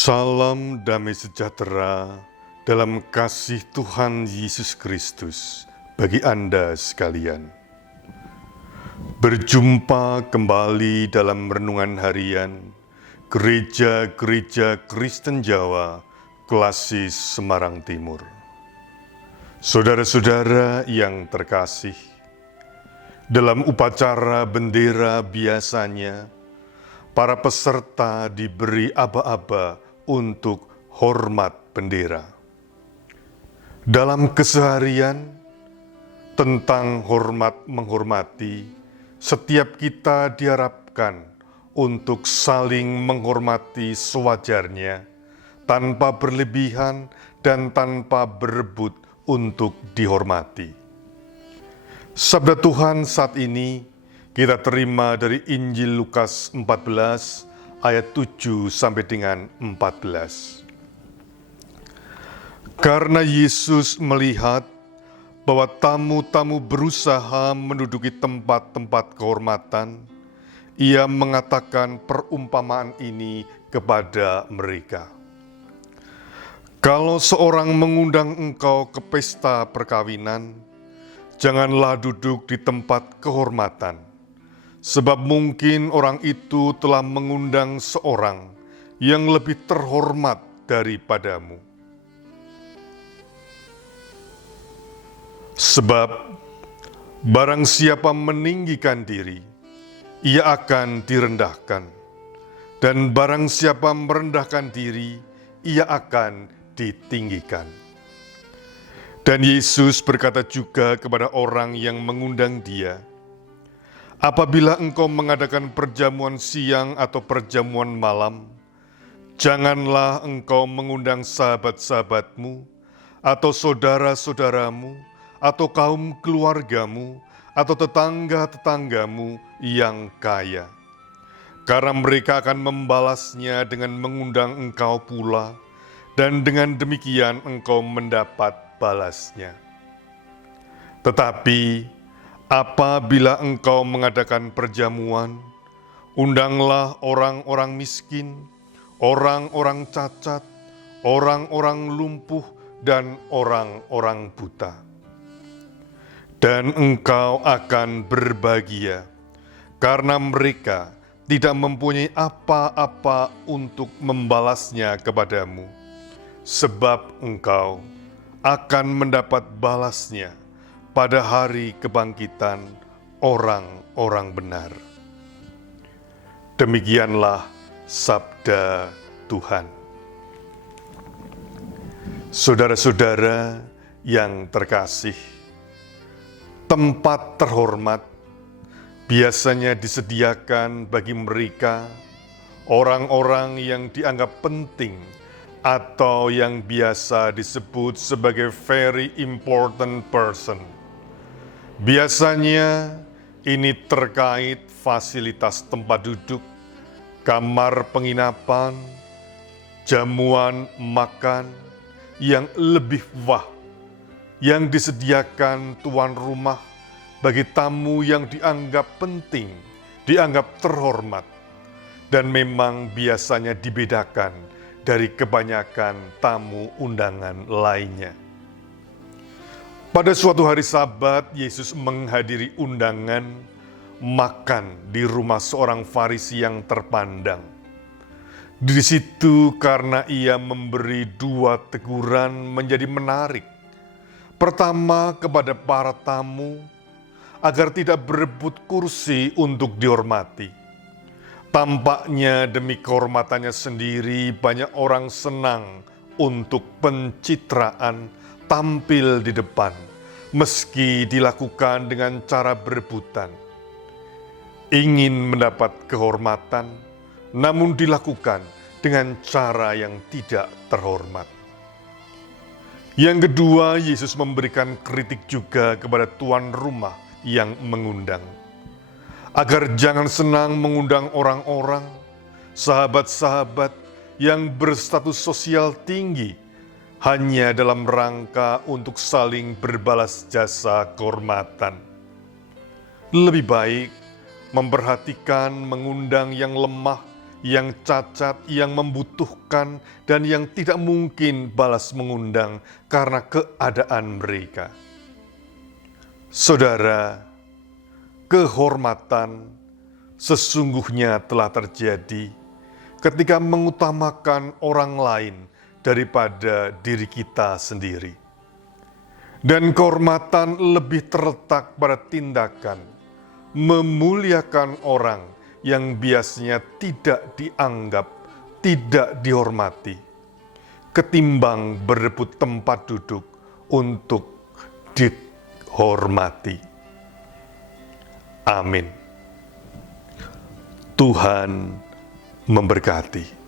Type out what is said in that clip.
Salam damai sejahtera dalam kasih Tuhan Yesus Kristus bagi Anda sekalian. Berjumpa kembali dalam renungan harian Gereja-Gereja Kristen Jawa Klasis Semarang Timur. Saudara-saudara yang terkasih, dalam upacara bendera biasanya, para peserta diberi aba-aba untuk hormat bendera. Dalam keseharian, tentang hormat menghormati, setiap kita diharapkan untuk saling menghormati sewajarnya, tanpa berlebihan dan tanpa berebut untuk dihormati. Sabda Tuhan saat ini kita terima dari Injil Lukas 14 ayat 7 sampai dengan 14. Karena Yesus melihat bahwa tamu-tamu berusaha menduduki tempat-tempat kehormatan, Ia mengatakan perumpamaan ini kepada mereka. Kalau seorang mengundang engkau ke pesta perkawinan, janganlah duduk di tempat kehormatan, sebab mungkin orang itu telah mengundang seorang yang lebih terhormat daripadamu. Sebab barang siapa meninggikan diri, ia akan direndahkan, dan barang siapa merendahkan diri, ia akan ditinggikan. Dan Yesus berkata juga kepada orang yang mengundang Dia, apabila engkau mengadakan perjamuan siang atau perjamuan malam, janganlah engkau mengundang sahabat-sahabatmu, atau saudara-saudaramu, atau kaum keluargamu, atau tetangga-tetanggamu yang kaya. Karena mereka akan membalasnya dengan mengundang engkau pula, dan dengan demikian engkau mendapat balasnya. Tetapi apabila engkau mengadakan perjamuan, undanglah orang-orang miskin, orang-orang cacat, orang-orang lumpuh, dan orang-orang buta. Dan engkau akan berbahagia, karena mereka tidak mempunyai apa-apa untuk membalasnya kepadamu, sebab engkau akan mendapat balasnya pada hari kebangkitan orang-orang benar. Demikianlah sabda Tuhan. Saudara-saudara yang terkasih, tempat terhormat biasanya disediakan bagi mereka orang-orang yang dianggap penting atau yang biasa disebut sebagai very important person. Biasanya ini terkait fasilitas tempat duduk, kamar penginapan, jamuan makan yang lebih wah, yang disediakan tuan rumah bagi tamu yang dianggap penting, dianggap terhormat, dan memang biasanya dibedakan dari kebanyakan tamu undangan lainnya. Pada suatu hari Sabat, Yesus menghadiri undangan makan di rumah seorang Farisi yang terpandang. Di situ karena Ia memberi dua teguran menjadi menarik. Pertama, kepada para tamu, agar tidak berebut kursi untuk dihormati. Tampaknya demi kehormatannya sendiri, banyak orang senang untuk pencitraan tampil di depan, meski dilakukan dengan cara berebutan. Ingin mendapat kehormatan, namun dilakukan dengan cara yang tidak terhormat. Yang kedua, Yesus memberikan kritik juga kepada tuan rumah yang mengundang, agar jangan senang mengundang orang-orang, sahabat-sahabat yang berstatus sosial tinggi, hanya dalam rangka untuk saling berbalas jasa kehormatan. Lebih baik memperhatikan mengundang yang lemah yang cacat, yang membutuhkan, dan yang tidak mungkin balas mengundang karena keadaan mereka. Saudara, kehormatan sesungguhnya telah terjadi ketika mengutamakan orang lain daripada diri kita sendiri. Dan kehormatan lebih terletak pada tindakan memuliakan orang yang biasanya tidak dianggap, tidak dihormati, ketimbang berebut tempat duduk untuk dihormati. Amin. Tuhan memberkati.